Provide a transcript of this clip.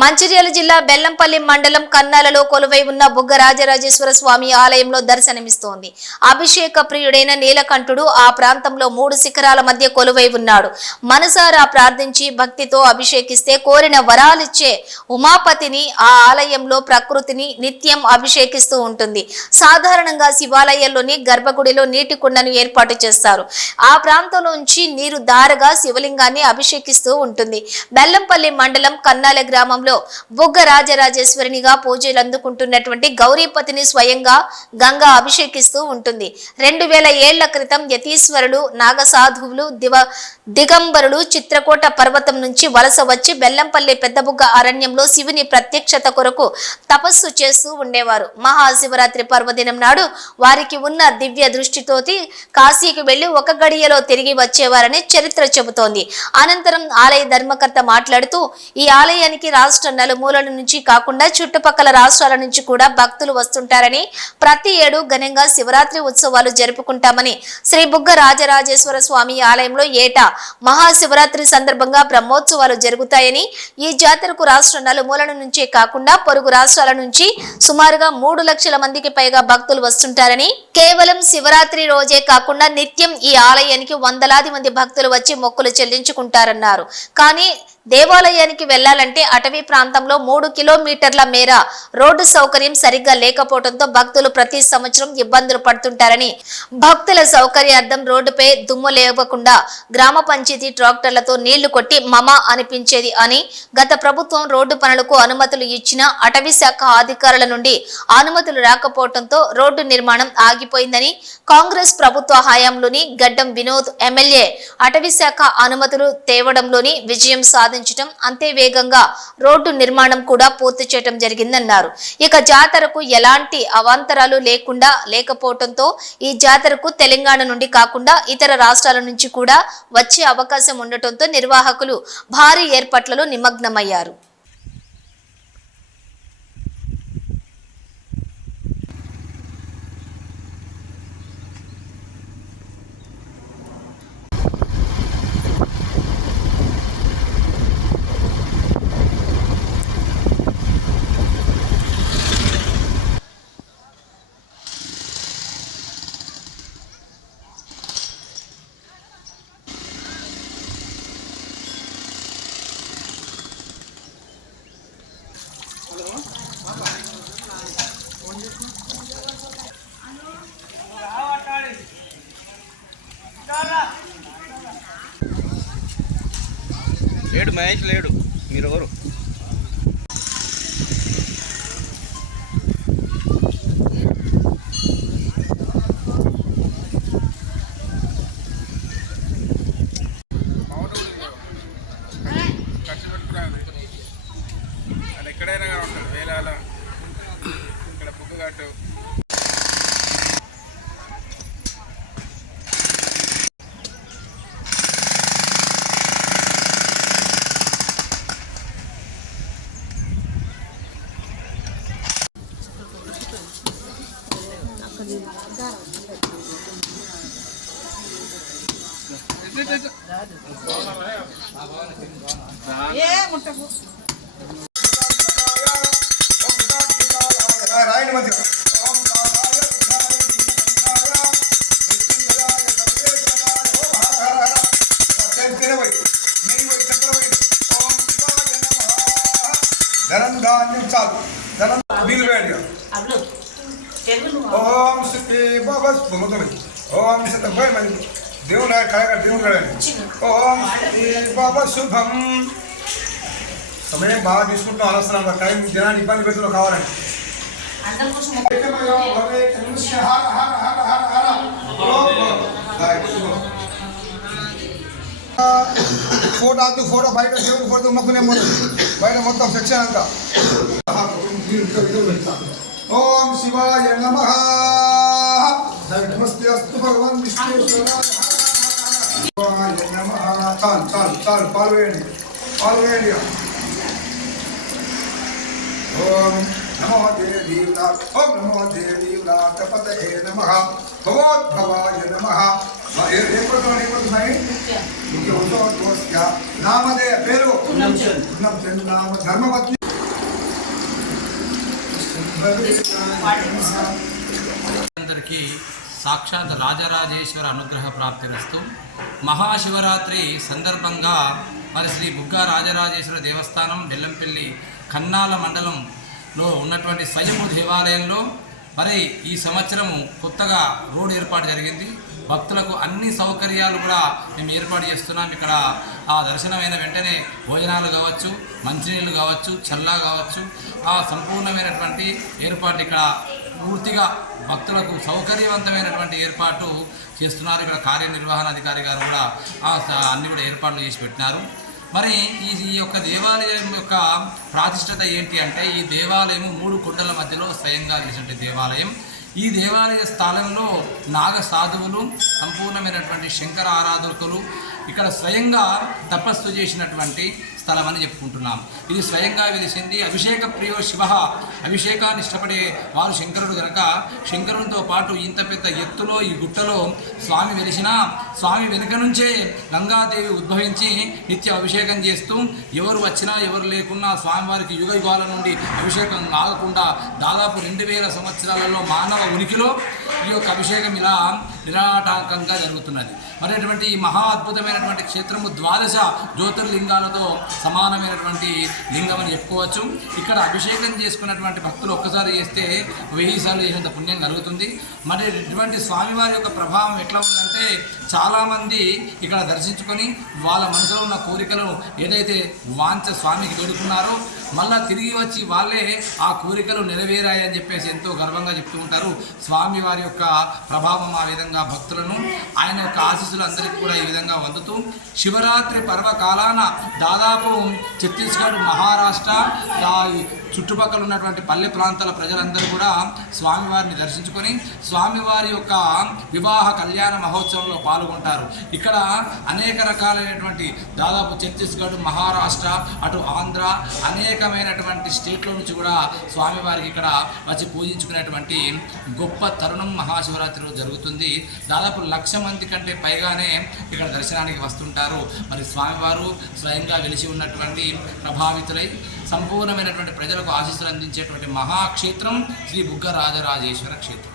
మంచిర్యాల జిల్లా బెల్లంపల్లి మండలం కన్నాలలో కొలువై ఉన్న బుగ్గ రాజరాజేశ్వర స్వామి ఆలయంలో దర్శనమిస్తోంది. అభిషేక ప్రియుడైన నీలకంఠుడు ఆ ప్రాంతంలో మూడు శిఖరాల మధ్య కొలువై ఉన్నాడు. మనసారా ప్రార్థించి భక్తితో అభిషేకిస్తే కోరిన వరాలిచ్చే ఉమాపతిని ఆ ఆలయంలో ప్రకృతిని నిత్యం అభిషేకిస్తూ ఉంటుంది. సాధారణంగా శివాలయాల్లోని గర్భగుడిలో నీటి కుండను ఏర్పాటు చేస్తారు. ఆ ప్రాంతంలోంచి నీరు దారగా శివలింగాన్ని అభిషేకిస్తూ ఉంటుంది. బెల్లంపల్లి మండలం కన్నాల గ్రామం గ్రామంలో బుగ్గ రాజరాజేశ్వరినిగా పూజలు అందుకుంటున్నటువంటి గౌరీపతిని స్వయంగా గంగా అభిషేకిస్తూ ఉంటుంది. రెండు వేల ఏళ్ళ క్రితం యతీశ్వరులు నాగసాధువులు దివ దిగంబరులు చిత్రకూట పర్వతం నుంచి వలస వచ్చి బెల్లంపల్లి పెద్దబుగ్గ అరణ్యంలో శివుని ప్రత్యక్షత కొరకు తపస్సు చేస్తూ ఉండేవారు. మహాశివరాత్రి పర్వదినం నాడు వారికి ఉన్న దివ్య దృష్టితోటి కాశీకి వెళ్ళి ఒక గడియలో తిరిగి వచ్చేవారని చరిత్ర చెబుతోంది. అనంతరం ఆలయ ధర్మకర్త మాట్లాడుతూ ఈ ఆలయానికి రాష్ట్ర నలుమూలల నుంచి కాకుండా చుట్టుపక్కల రాష్ట్రాల నుంచి కూడా భక్తులు వస్తుంటారని ప్రతి ఏడు ఘనంగా శివరాత్రి ఉత్సవాలు జరుపుకుంటామని శ్రీ బుగ్గ రాజరాజేశ్వర స్వామి ఆలయంలో ఏటా మహాశివరాత్రి సందర్భంగా బ్రహ్మోత్సవాలు జరుగుతాయని ఈ జాతరకు రాష్ట్ర నలుమూలల నుంచే కాకుండా పొరుగు రాష్ట్రాల నుంచి సుమారుగా మూడు లక్షల మందికి పైగా భక్తులు వస్తుంటారని కేవలం శివరాత్రి రోజే కాకుండా నిత్యం ఈ ఆలయానికి వందలాది మంది భక్తులు వచ్చి మొక్కులు చెల్లించుకుంటారన్నారు. కానీ దేవాలయానికి వెళ్ళాలంటే అటవీ ప్రాంతంలో మూడు కిలోమీటర్ల మేర రోడ్డు సౌకర్యం సరిగ్గా లేకపోవడంతో భక్తులు ప్రతి సంవత్సరం ఇబ్బందులు పడుతుంటారని. భక్తుల సౌకర్యార్థం రోడ్డుపై దుమ్ము లేవకుండా గ్రామ పంచాయతీ ట్రాక్టర్లతో నీళ్ళు కొట్టి మమ అనిపించేది అని గత ప్రభుత్వం రోడ్డు పనులకు అనుమతులు ఇచ్చిన అటవీ శాఖ అధికారుల నుండి అనుమతులు రాకపోవడంతో రోడ్డు నిర్మాణం ఆగిపోయిందని కాంగ్రెస్ ప్రభుత్వ హయాంలోని గడ్డం వినోద్ ఎమ్మెల్యే అటవీ శాఖ అనుమతులు తేవడంలోని విజయం సాధించడం అంతే వేగంగా రోడ్డు నిర్మాణం కూడా పూర్తి చేయడం జరిగిందన్నారు. ఇక జాతరకు ఎలాంటి అవాంతరాలు లేకుండా లేకపోవడంతో ఈ జాతరకు తెలంగాణ నుండి కాకుండా ఇతర రాష్ట్రాల నుంచి కూడా వచ్చే అవకాశం ఉండటంతో నిర్వాహకులు భారీ ఏర్పాట్లలో నిమగ్నమయ్యారు. లేడు మహేష్ లేడు. మీరు ఎవరు? రాయండి మంచిగా ధనం ధాన్యం చాలు. ధనం వేయండి. ఓం శ్రీ బాబా మొత్తం ఓం సత భయ దేవుడు కళగా దేవుడు ఓం శ్రీ బాబా శుభం సమయం బాగా తీసుకుంటూ అనవసరం టైం జనాన్ని ఇబ్బంది పెడుతున్నా కావాలండి ఫోటో అద్దు ఫోటో బయట దేవుడు ఫోటో మొక్కునే మొదలు బయట మొత్తం సెక్షన్ అంతా. ओम शिवाय नमः। नमस्ते अस्तु भगवान विश्वेश्वराय शिवाय नमः। चल ओम नमो देवीनाथ ओम नमो देवीनाथ पतये नमः। भवोद्भवाय नमः। नामदेव पेरु। नाम धर्मपत्नी అందరికీ సాక్షాత్ రాజరాజేశ్వర అనుగ్రహ ప్రాప్తిరస్తు మహాశివరాత్రి సందర్భంగా మరి శ్రీ బుగ్గ రాజరాజేశ్వర దేవస్థానం బెల్లంపల్లి కన్నాల మండలంలో ఉన్నటువంటి స్వయము దేవాలయంలో మరి ఈ సంవత్సరము కొత్తగా రోడ్ ఏర్పాటు జరిగింది. భక్తులకు అన్ని సౌకర్యాలు కూడా మేము ఏర్పాటు చేస్తున్నాం. ఇక్కడ ఆ దర్శనమైన వెంటనే భోజనాలు కావచ్చు మంచినీళ్ళు కావచ్చు చల్లా కావచ్చు ఆ సంపూర్ణమైనటువంటి ఏర్పాటు ఇక్కడ పూర్తిగా భక్తులకు సౌకర్యవంతమైనటువంటి ఏర్పాటు చేస్తున్నారు. ఇక్కడ కార్యనిర్వహణ అధికారి గారు కూడా ఆ అన్ని కూడా ఏర్పాట్లు చేసి పెట్టినారు. మరి ఈ ఈ యొక్క దేవాలయం యొక్క ప్రాతిష్టత ఏంటి అంటే ఈ దేవాలయం మూడు కొండల మధ్యలో స్వయంగా చేసినటువంటి దేవాలయం. ఈ దేవాలయ స్థలంలో నాగ సాధువులు సంపూర్ణమైనటువంటి శంకర ఆరాధకులు ఇక్కడ స్వయంగా తపస్సు చేసినటువంటి స్థలం అని చెప్పుకుంటున్నాం. ఇది స్వయంగా వెలిసింది అభిషేక ప్రియో శివ. అభిషేకాన్ని ఇష్టపడే వారు శంకరుడు గనక శంకరునితో పాటు ఇంత పెద్ద ఎత్తులో ఈ గుట్టలో స్వామి వెలిసిన స్వామి వెనుక నుంచే గంగాదేవి ఉద్భవించి నిత్య అభిషేకం చేస్తూ ఎవరు వచ్చినా ఎవరు లేకున్నా స్వామివారికి యుగ యుగాల నుండి అభిషేకం ఆగకుండా దాదాపు రెండు వేల సంవత్సరాలలో మానవ উনিকিলো ఈ యొక్క అభిషేకం ఇలా నిరాటంకంగా జరుగుతున్నది. మరి అటువంటి ఈ మహా అద్భుతమైనటువంటి క్షేత్రము ద్వాదశ జ్యోతిర్లింగాలతో సమానమైనటువంటి లింగం అని చెప్పుకోవచ్చు. ఇక్కడ అభిషేకం చేసుకున్నటువంటి భక్తులు ఒక్కసారి చేస్తే వెయ్యి సార్లు చేసినంత పుణ్యం కలుగుతుంది. మరి ఇటువంటి స్వామివారి యొక్క ప్రభావం ఎట్లా ఉందంటే చాలామంది ఇక్కడ దర్శించుకొని వాళ్ళ మనసులో ఉన్న కోరికలు ఏదైతే వాంచ స్వామికి వేడుకున్నారో మళ్ళా తిరిగి వచ్చి వాళ్ళే ఆ కోరికలు నెరవేరాయని చెప్పేసి ఎంతో గర్వంగా చెప్తూ ఉంటారు. స్వామి వారి యొక్క ప్రభావం ఆ విధంగా భక్తులను ఆయన యొక్క ఆశీస్సులు అందరికీ కూడా ఈ విధంగా అందుతూ శివరాత్రి పర్వకాలాన దాదాపు ఛత్తీస్గఢ్ మహారాష్ట్ర చుట్టుపక్కల ఉన్నటువంటి పల్లె ప్రాంతాల ప్రజలందరూ కూడా స్వామివారిని దర్శించుకొని స్వామివారి యొక్క వివాహ కళ్యాణ మహోత్సవంలో పాల్గొంటారు. ఇక్కడ అనేక రకాలైనటువంటి దాదాపు ఛత్తీస్గఢ్ మహారాష్ట్ర అటు ఆంధ్ర అనేకమైనటువంటి స్టేట్ల నుంచి కూడా స్వామివారికి ఇక్కడ వచ్చి పూజించుకునేటువంటి గొప్ప తరుణం మహాశివరాత్రి రోజు జరుగుతుంది. దాదాపు లక్ష మంది కంటే పైగానే ఇక్కడ దర్శనానికి వస్తుంటారు. మరి స్వామివారు స్వయంగా వెలిసి ఉన్నటువంటి ప్రభావితులై సంపూర్ణమైనటువంటి ప్రజలకు ఆశీస్సులు అందించేటువంటి మహాక్షేత్రం శ్రీ బుగ్గ రాజరాజేశ్వర క్షేత్రం.